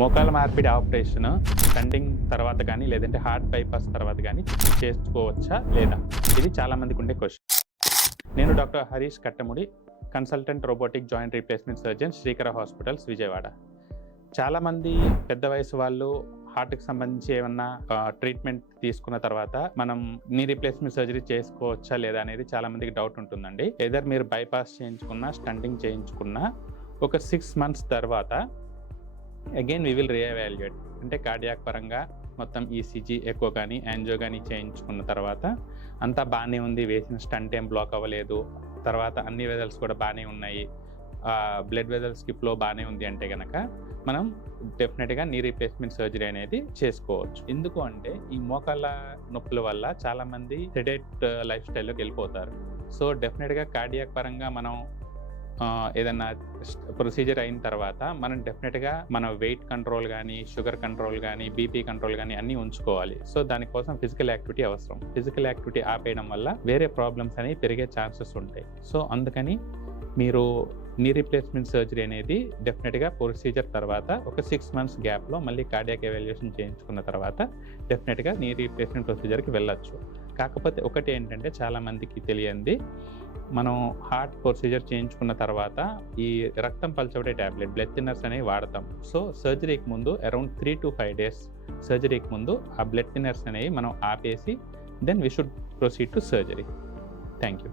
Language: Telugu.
మోకాల మార్పిడి ఆపరేషన్ స్టంటింగ్ తర్వాత కానీ లేదంటే హార్ట్ బైపాస్ తర్వాత కానీ చేసుకోవచ్చా లేదా? ఇది చాలామందికి ఉండే క్వశ్చన్. నేను doctor Harish Kattamudi, consultant robotic joint replacement surgeon, Srikara hospitals, Vijayawada. చాలామంది పెద్ద వయసు వాళ్ళు హార్ట్కి సంబంధించి ఏమన్నా ట్రీట్మెంట్ తీసుకున్న తర్వాత మనం నీ రీప్లేస్మెంట్ సర్జరీ చేసుకోవచ్చా లేదా అనేది చాలామందికి డౌట్ ఉంటుందండి. ఏదర్ మీరు బైపాస్ చేయించుకున్నా, స్టంటింగ్ చేయించుకున్నా ఒక 6 months తర్వాత అగైన్ వీ విల్ రీఎవాల్యుయేట్. అంటే కార్డియాక్ పరంగా మొత్తం ఈసీజీ ఎకో కానీ యాంజియో కానీ చేయించుకున్న తర్వాత అంతా బాగానే ఉంది, వేసిన స్టంట్ ఏం బ్లాక్ అవ్వలేదు, తర్వాత అన్ని వెజల్స్ కూడా బాగానే ఉన్నాయి, బ్లడ్ వెజల్స్కి ఫ్లో బాగానే ఉంది అంటే కనుక మనం డెఫినెట్గా నీ రీప్లేస్మెంట్ సర్జరీ అనేది చేసుకోవచ్చు. ఎందుకు అంటే ఈ మోకాళ్ళ నొప్పుల వల్ల చాలామంది సెడేట్ లైఫ్ స్టైల్లోకి వెళ్ళిపోతారు. సో డెఫినెట్గా కార్డియాక్ పరంగా మనం ఏదన్నా ప్రొసీజర్ అయిన తర్వాత మనం డెఫినెట్గా మన వెయిట్ కంట్రోల్ కానీ, షుగర్ కంట్రోల్ కానీ, బీపీ కంట్రోల్ కానీ అన్నీ ఉంచుకోవాలి. సో దానికోసం ఫిజికల్ యాక్టివిటీ అవసరం. ఫిజికల్ యాక్టివిటీ ఆపేయడం వల్ల వేరే ప్రాబ్లమ్స్ అనేవి పెరిగే ఛాన్సెస్ ఉంటాయి. సో అందుకని మీరు నీ రీప్లేస్మెంట్ సర్జరీ అనేది డెఫినెట్గా ప్రొసీజర్ తర్వాత ఒక 6 months గ్యాప్లో మళ్ళీ కార్డియాక్ ఎవాల్యుయేషన్ చేయించుకున్న తర్వాత డెఫినెట్గా నీ రీప్లేస్మెంట్ ప్రొసీజర్కి వెళ్ళొచ్చు. కాకపోతే ఒకటి ఏంటంటే చాలామందికి తెలియంది, మనం హార్ట్ ప్రొసీజర్ చేయించుకున్న తర్వాత ఈ రక్తం పల్చబడే ట్యాబ్లెట్ బ్లడ్ థిన్నర్స్ అనేవి వాడతాం. సో సర్జరీకి ముందు అరౌండ్ 3 to 5 days సర్జరీకి ముందు ఆ బ్లడ్ థిన్నర్స్ అనేవి మనం ఆపేసి then we should proceed to surgery. Thank you.